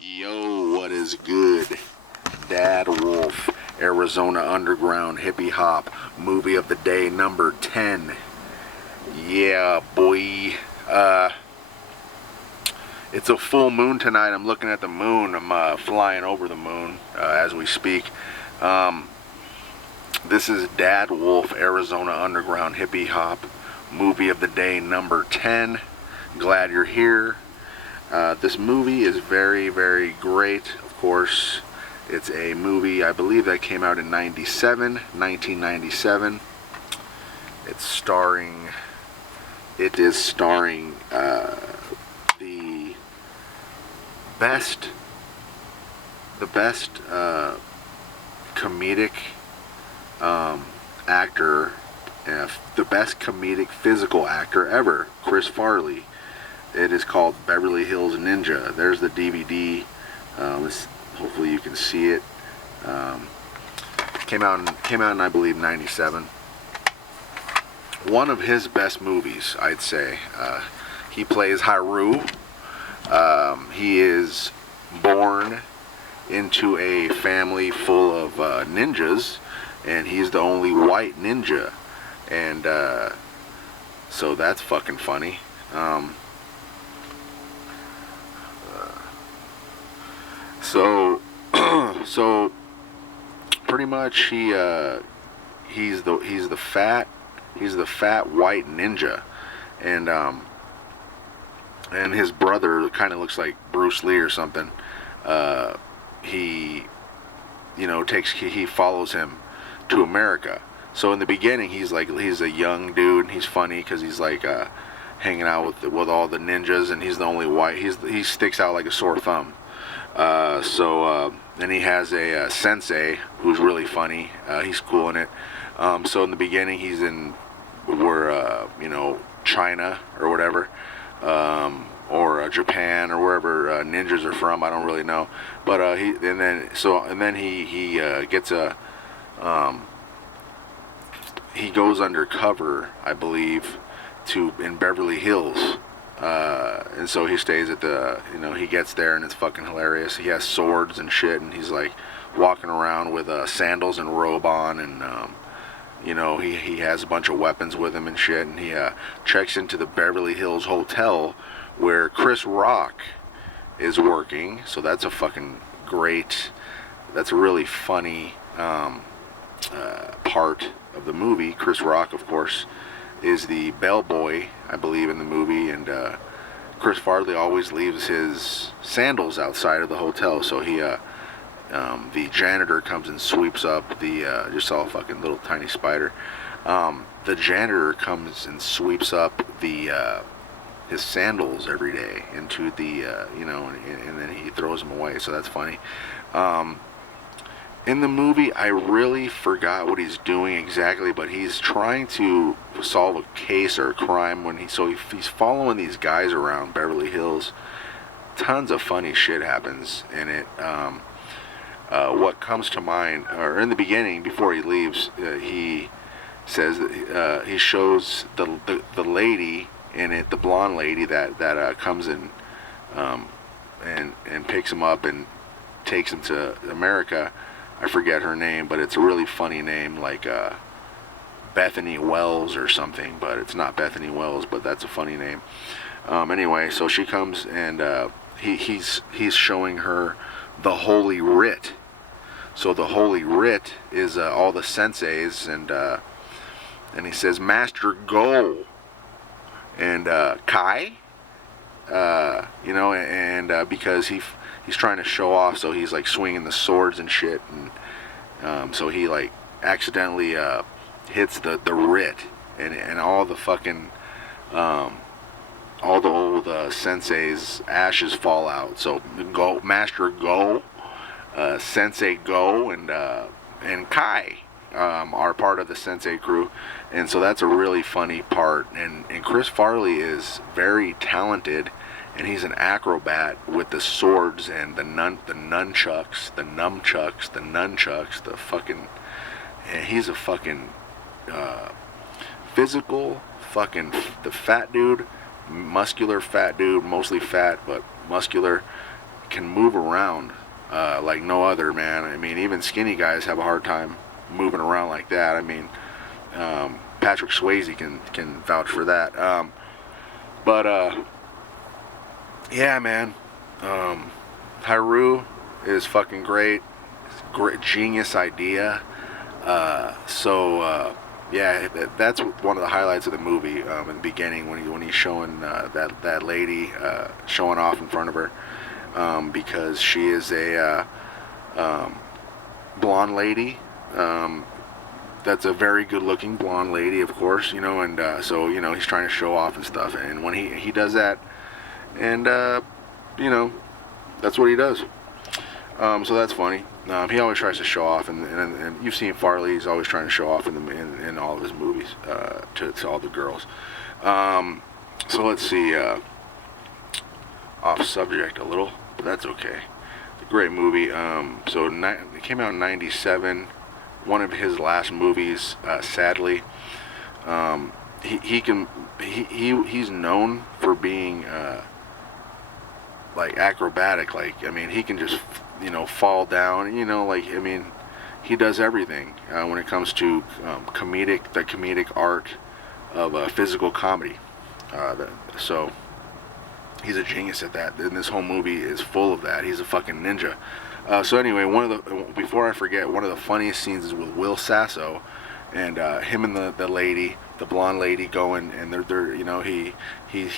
Yo, what is good? Dad Wolf, Arizona Underground Hippie Hop, movie of the day number 10. Yeah, boy. It's a full moon tonight. I'm looking at the moon. I'm flying over the moon as we speak. This is Dad Wolf, Arizona Underground Hippie Hop, movie of the day number 10. Glad you're here. This movie is very, very great. Of course, it's a movie, I believe, that came out in 1997. It is starring the best comedic actor, the best comedic physical actor ever, Chris Farley. It is called Beverly Hills Ninja. There's the DVD. Hopefully you can see it. Came out in I believe 97. One of his best movies, I'd say. He plays Haru. He is born into a family full of ninjas, and he's the only white ninja, and so that's fucking funny. So pretty much he's the fat white ninja, and his brother kind of looks like Bruce Lee or something. He follows him to America. So in the beginning he's a young dude, and he's funny because he's like hanging out with all the ninjas, and he's the only white. He sticks out like a sore thumb. Then he has a sensei who's really funny. He's cool in it. So in the beginning he's in China or whatever, or Japan or wherever ninjas are from. I don't really know, but he gets he goes undercover, I believe, in Beverly Hills. And so he stays at he gets there, and it's fucking hilarious. He has swords and shit, and he's like walking around with sandals and robe on, and he has a bunch of weapons with him and shit, and he checks into the Beverly Hills hotel where Chris Rock is working. So that's a fucking great, that's a really funny part of the movie. Chris Rock, of course, is the bellboy, I believe, in the movie, and Chris Farley always leaves his sandals outside of the hotel, so the janitor comes and sweeps up just saw a fucking little tiny spider. The janitor comes and sweeps up his sandals every day into the and then he throws them away, so that's funny. In the movie, I really forgot what he's doing exactly, but he's trying to solve a case or a crime he's following these guys around Beverly Hills. Tons of funny shit happens in it. What comes to mind, or in the beginning, before he leaves, he says that he shows the lady in it, the blonde lady that comes in and picks him up and takes him to America. I forget her name, but it's a really funny name, like Bethany Wells or something, but it's not Bethany Wells, but that's a funny name. Anyway, so she comes, and he's showing her the Holy Writ. So the Holy Writ is all the senseis, and he says, Master Go, and Kai, because he's trying to show off, so he's like swinging the swords and shit, and so he like accidentally hits the writ, and all the fucking all the old senseis' ashes fall out. So Go, Master Go, Sensei Go, and Kai are part of the sensei crew, and so that's a really funny part. And Chris Farley is very talented, and he's an acrobat with the swords and the nunchucks, the fucking, and he's a fucking physical fucking, the fat dude, muscular fat dude, mostly fat but muscular, can move around like no other, man. I mean, even skinny guys have a hard time moving around like that. I mean, Patrick Swayze can vouch for that. But yeah, man. Haru is fucking great. Great, genius idea. Yeah, that's one of the highlights of the movie. In the beginning, when he's showing that lady showing off in front of her, because she is a blonde lady. That's a very good-looking blonde lady, of course, you know, and so you know he's trying to show off and stuff. And when he does that, and you know, that's what he does. So that's funny. He always tries to show off, and you've seen Farley. He's always trying to show off in all of his movies to all the girls. So let's see. Off subject a little, but that's okay. It's a great movie. It came out in '97. One of his last movies, sadly. He's known for being like acrobatic. Like, I mean, he can just, you know, fall down, you know, like, I mean, he does everything when it comes to the comedic art of physical comedy. So he's a genius at that, and this whole movie is full of that. He's a fucking ninja. So anyway, before I forget, one of the funniest scenes is with Will Sasso, and him and the lady, the blonde lady, going, and they're you know, he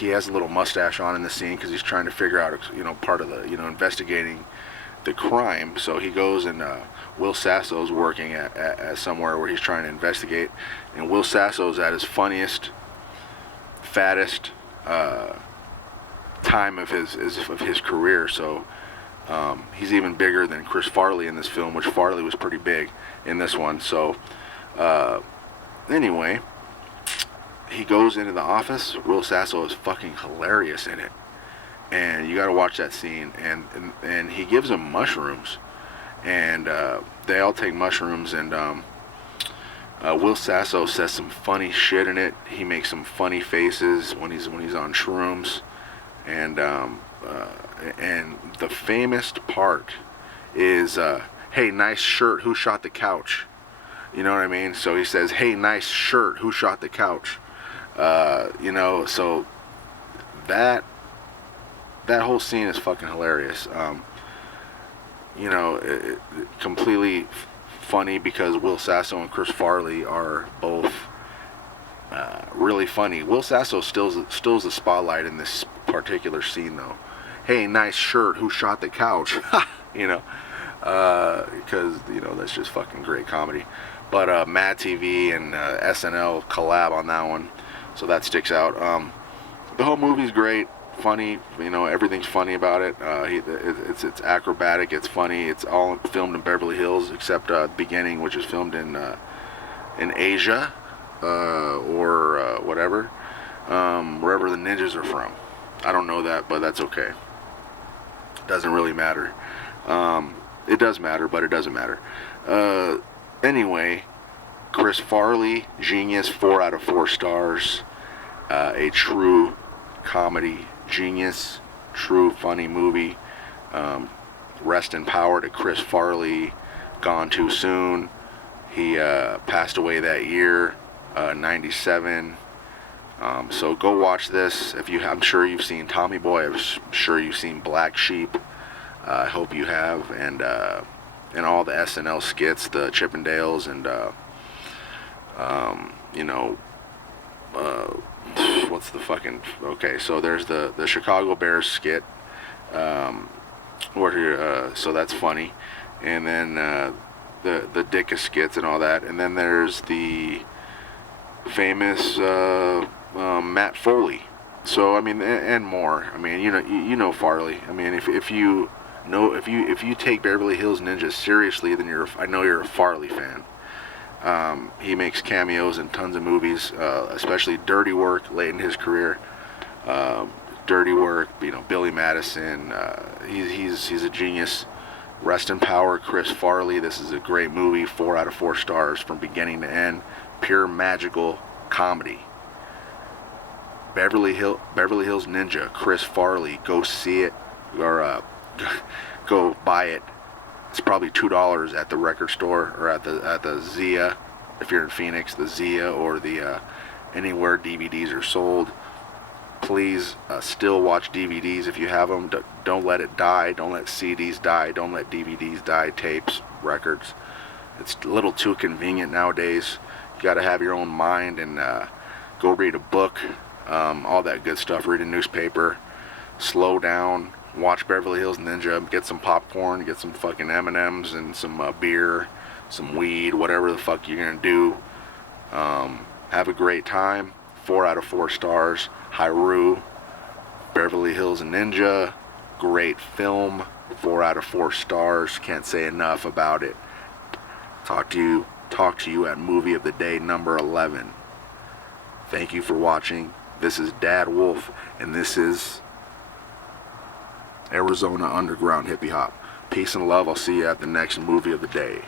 has a little mustache on in the scene because he's trying to figure out, you know, part of the, you know, investigating the crime. So he goes, and Will Sasso's working at somewhere where he's trying to investigate, and Will Sasso's at his funniest, fattest time of his career. So he's even bigger than Chris Farley in this film, which Farley was pretty big in this one. So anyway, he goes into the office. Will Sasso is fucking hilarious in it, and you got to watch that scene. And he gives them mushrooms, and they all take mushrooms. And Will Sasso says some funny shit in it. He makes some funny faces when he's on shrooms, and the famous part is, "Hey, nice shirt. Who shot the couch?" You know what I mean? So he says, "Hey, nice shirt. Who shot the couch?" You know, so that whole scene is fucking hilarious. You know, it completely funny because Will Sasso and Chris Farley are both really funny. Will Sasso steals the spotlight in this particular scene, though. "Hey, nice shirt. Who shot the couch?" You know, because, you know, that's just fucking great comedy. But Mad TV and SNL collab on that one, so that sticks out. The whole movie's great, funny. You know, everything's funny about it. It's acrobatic. It's funny. It's all filmed in Beverly Hills except the beginning, which is filmed in Asia or whatever, wherever the ninjas are from. I don't know that, but that's okay. Doesn't really matter. It does matter, but it doesn't matter. Anyway, Chris Farley, genius, 4 out of 4 stars. A true comedy genius, true funny movie. Rest in power to Chris Farley, gone too soon. He passed away that year, 97. So go watch this. I'm sure you've seen Tommy Boy. I'm sure you've seen Black Sheep. I hope you have, and all the SNL skits, the Chippendales, and you know, what's the fucking, okay? So there's the Chicago Bears skit, so that's funny, and then the Dicka skits and all that, and then there's the famous Matt Foley. So I mean, and more. I mean, you know Farley. I mean, if you take Beverly Hills Ninja seriously, then I know you're a Farley fan. He makes cameos in tons of movies, especially Dirty Work late in his career. Dirty Work, you know, Billy Madison. He's a genius. Rest in power, Chris Farley. This is a great movie. 4 out of 4 stars from beginning to end. Pure magical comedy. Beverly Hills Ninja, Chris Farley. Go see it. Or go buy it. It's probably $2 at the record store or at the Zia, if you're in Phoenix, the Zia or the anywhere DVDs are sold. Please still watch DVDs if you have them. Don't let it die. Don't let CDs die. Don't let DVDs die. Tapes, records. It's a little too convenient nowadays. You got to have your own mind and go read a book, all that good stuff. Read a newspaper. Slow down. Watch Beverly Hills Ninja. Get some popcorn. Get some fucking M&Ms and some beer, some weed, whatever the fuck you're gonna do. Have a great time. 4 out of 4 stars. Hyrule, Beverly Hills Ninja, great film. 4 out of 4 stars. Can't say enough about it. Talk to you at movie of the day number 11. Thank you for watching. This is Dad Wolf, and this is Arizona Underground Hippie Hop. Peace and love. I'll see you at the next movie of the day.